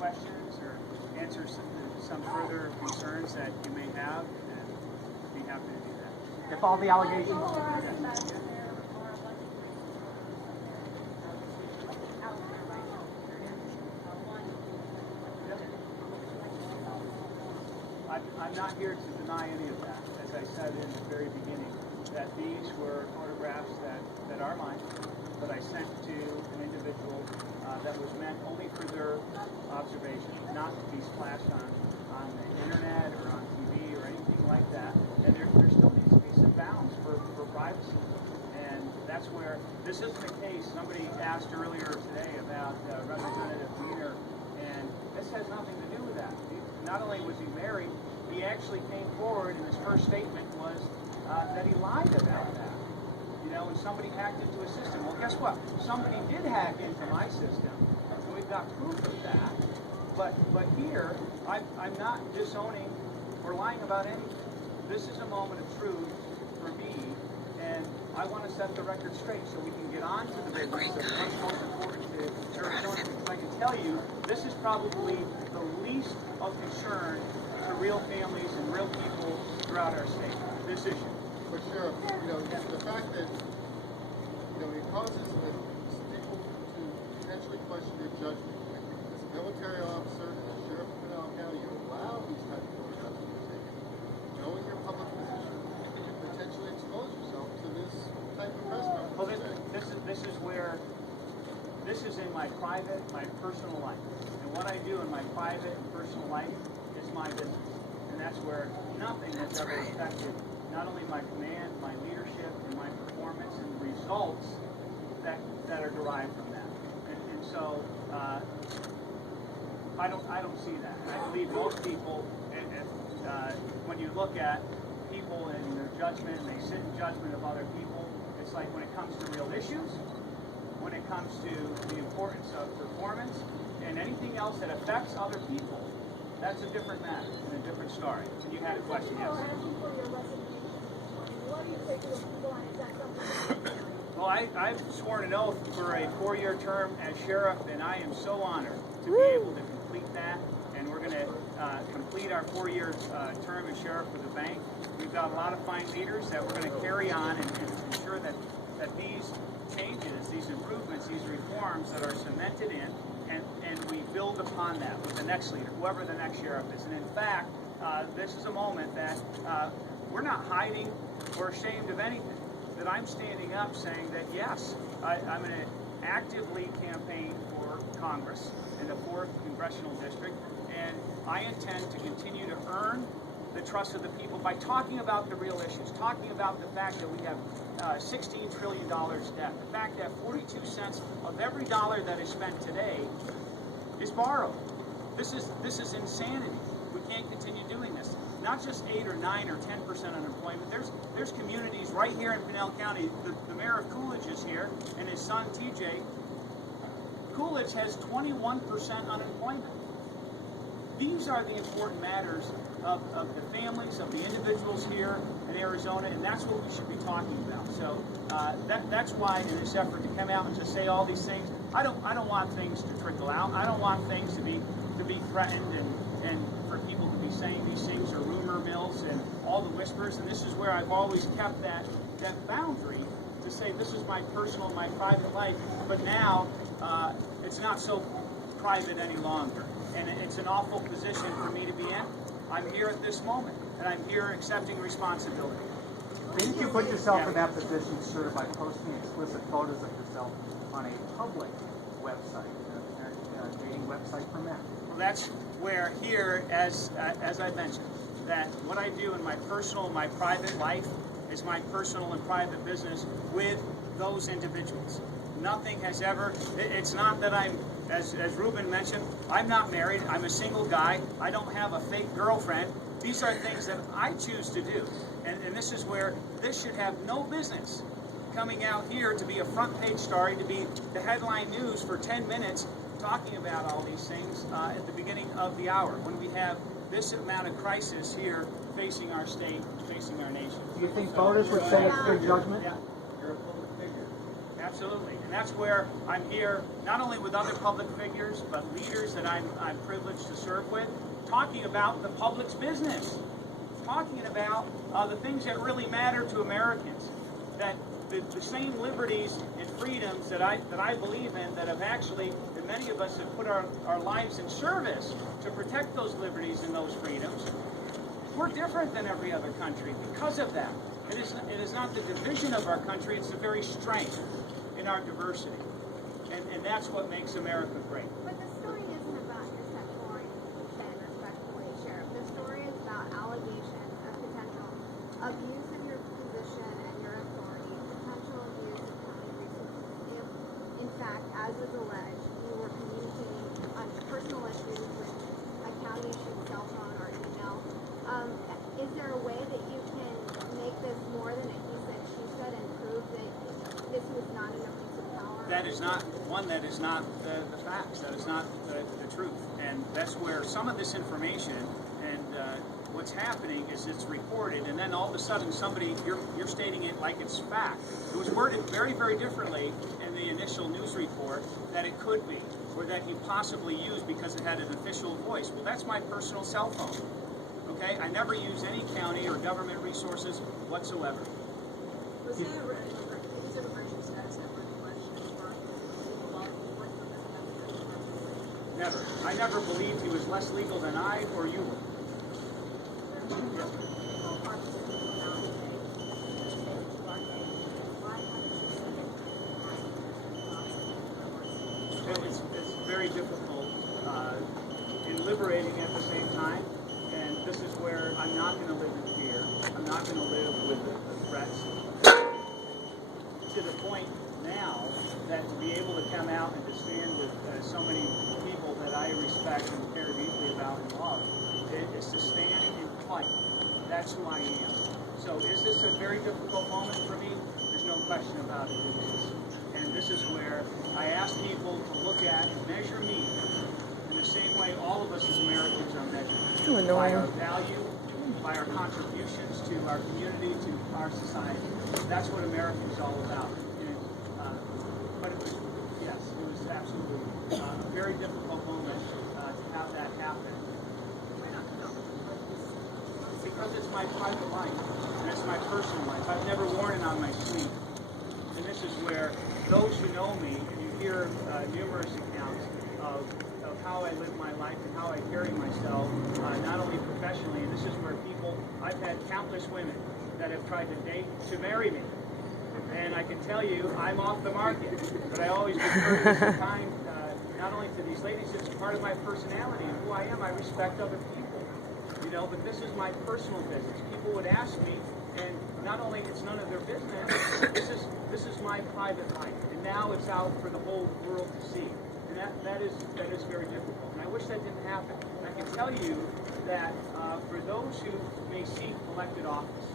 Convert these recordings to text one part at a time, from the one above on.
questions or answer some further concerns that you may have, and be happy to do that. If all the allegations... I'm not here to deny any of that. As I said in the very beginning, that these were photographs that are mine, that I sent to an individual that was meant only for their observation, not to be splashed on the internet or on TV or anything like that. And there still needs to be some bounds for privacy. And that's where, this isn't the case. Somebody asked earlier today about Representative Wiener, and this has nothing to do with that. Not only was he married, he actually came forward, and his first statement was that he lied about that. You know, and somebody hacked into his system. Well, guess what? Somebody did hack into my system, and we've got proof of that. But here, I'm not disowning or lying about anything. This is a moment of truth for me, and I want to set the record straight so we can get on to the business of what's most important to Arizona. Because I can tell you, this is probably the least of concern to real families and real people throughout our state, this issue. But Sheriff, the fact that, it causes people to potentially question your judgment. As a military officer, as Sheriff of Pinal County, you allow these type of photographs to be taken. Knowing your public position, you could potentially expose yourself to this type of press conference. Well, this is where, this is in my private, my personal life. And what I do in my private and personal life is my business. And that's where nothing has ever affected not only my command, my leadership, and my performance and the results that are derived from that. And so I don't see that. And I believe most people, when you look at people and their judgment, and they sit in judgment of other people, it's like when it comes to real issues, when it comes to the importance of performance, and anything else that affects other people, that's a different matter and a different story. And you had a question, yes? Well, I've sworn an oath for a 4-year term as sheriff, and I am so honored to be able to complete that. And we're going to complete our 4-year term as sheriff with the bank. We've got a lot of fine leaders that we're going to carry on and ensure that these changes, these improvements, these reforms that are cemented in, and we build upon that with the next leader, whoever the next sheriff is. And in fact, this is a moment that we're not hiding or ashamed of anything. That I'm standing up saying that yes, I'm going to actively campaign for Congress in the 4th Congressional District, and I intend to continue to earn the trust of the people by talking about the real issues, talking about the fact that we have $16 trillion debt, the fact that 42 cents of every dollar that is spent today is borrowed. This is insanity. We can't continue doing this. Not just 8 or 9 or 10% unemployment. There's communities right here in Pinal County. The mayor of Coolidge is here, and his son TJ. Coolidge has 21% unemployment. These are the important matters of the families, of the individuals here in Arizona, and that's what we should be talking about. So that's why in this effort to come out and to say all these things, I don't want things to trickle out. I don't want things to be threatened and for people to be saying these things or rumor mills and all the whispers. And this is where I've always kept that boundary to say this is my personal, my private life. But now it's not so private any longer. And it's an awful position for me to be in. I'm here at this moment, and I'm here accepting responsibility. Didn't you put yourself in that position, sir, by posting explicit photos of yourself on a public website, a dating website for men? Well, that's where here, as I mentioned, that what I do in my personal, my private life is my personal and private business with those individuals. Nothing has ever, it's not that I'm, as Ruben mentioned, I'm not married, I'm a single guy, I don't have a fake girlfriend. These are things that I choose to do. And this is where this should have no business coming out here to be a front page story, to be the headline news for 10 minutes talking about all these things at the beginning of the hour when we have this amount of crisis here facing our state, facing our nation. Do you think voters would say it's good judgment? Yeah. You're a public figure. Absolutely, and that's where I'm here, not only with other public figures, but leaders that I'm privileged to serve with, talking about the public's business, talking about the things that really matter to Americans, that the same liberties and freedoms that I believe in, that have actually, that many of us have put our lives in service to protect those liberties and those freedoms. We're different than every other country because of that. It is not the division of our country, it's the very strength in our diversity. And that's what makes America great. But the story isn't about your sexual orientation, respectfully, Sheriff. The story is about allegations of potential abuse of your position and your authority, potential abuse of county resources. If, in fact, as is alleged, you were communicating on personal issues with a county-issued cell phone or email, is there a way that you can make this more than a he said, she said, and prove that this was not an abuse of power? That is not the facts. That is not the truth. And that's where some of this information and what's happening is it's reported, and then all of a sudden you're stating it like it's fact. It was worded very, very differently in the initial news report that it could be, or that he possibly used because it had an official voice. Well, that's my personal cell phone. Okay? I never use any county or government resources whatsoever. Was there is immigration status ever in question for legal law enforcement? Never. I never believed he was less legal than I or you were. Yes. It's very difficult and liberating at the same time. And this is where I'm not going to live in fear. I'm not going to live with the threats. To the point now that to be able to come out and to stand with so many people that I respect and care deeply about and love, is to stand and fight. That's who I am. So is this a very difficult moment for me? There's no question about it. It is. And this is where I ask people to look at and measure me in the same way all of us as Americans are measured. By our value, by our contributions to our community, to our society. That's what America is all about. And, but it was, yes, it was absolutely a very difficult moment to have that happen. Because it's my private life, and it's my personal life. I've never worn it on my sleeve. And this is where those who know me, you hear numerous accounts of how I live my life and how I carry myself, not only professionally, and this is where people, I've had countless women that have tried to marry me. And I can tell you, I'm off the market. But I always be courteous and kind, not only to these ladies, it's part of my personality and who I am. I respect other people. You know, but this is my personal business. People would ask me, and not only it's none of their business, this is my private life. And now it's out for the whole world to see. And that is very difficult. And I wish that didn't happen. And I can tell you that for those who may seek elected office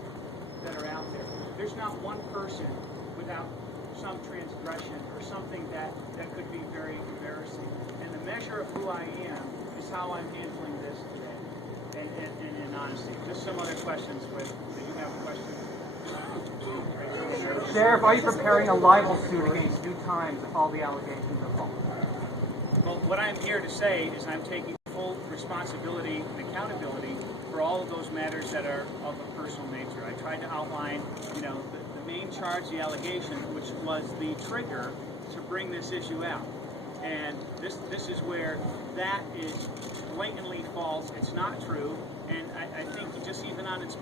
that are out there, there's not one person without some transgression or something that could be very embarrassing. And the measure of who I am is how I'm handling this today. And in honesty. Just some other questions. Do you have a question? Sheriff, are you preparing a libel suit against New Times if all the allegations are false? Well, what I'm here to say is I'm taking full responsibility and accountability for all of those matters that are of a personal nature. I tried to outline, the main charge, the allegation, which was the trigger to bring this issue out. And this is where that is blatantly false. It's not true. And I think just even on its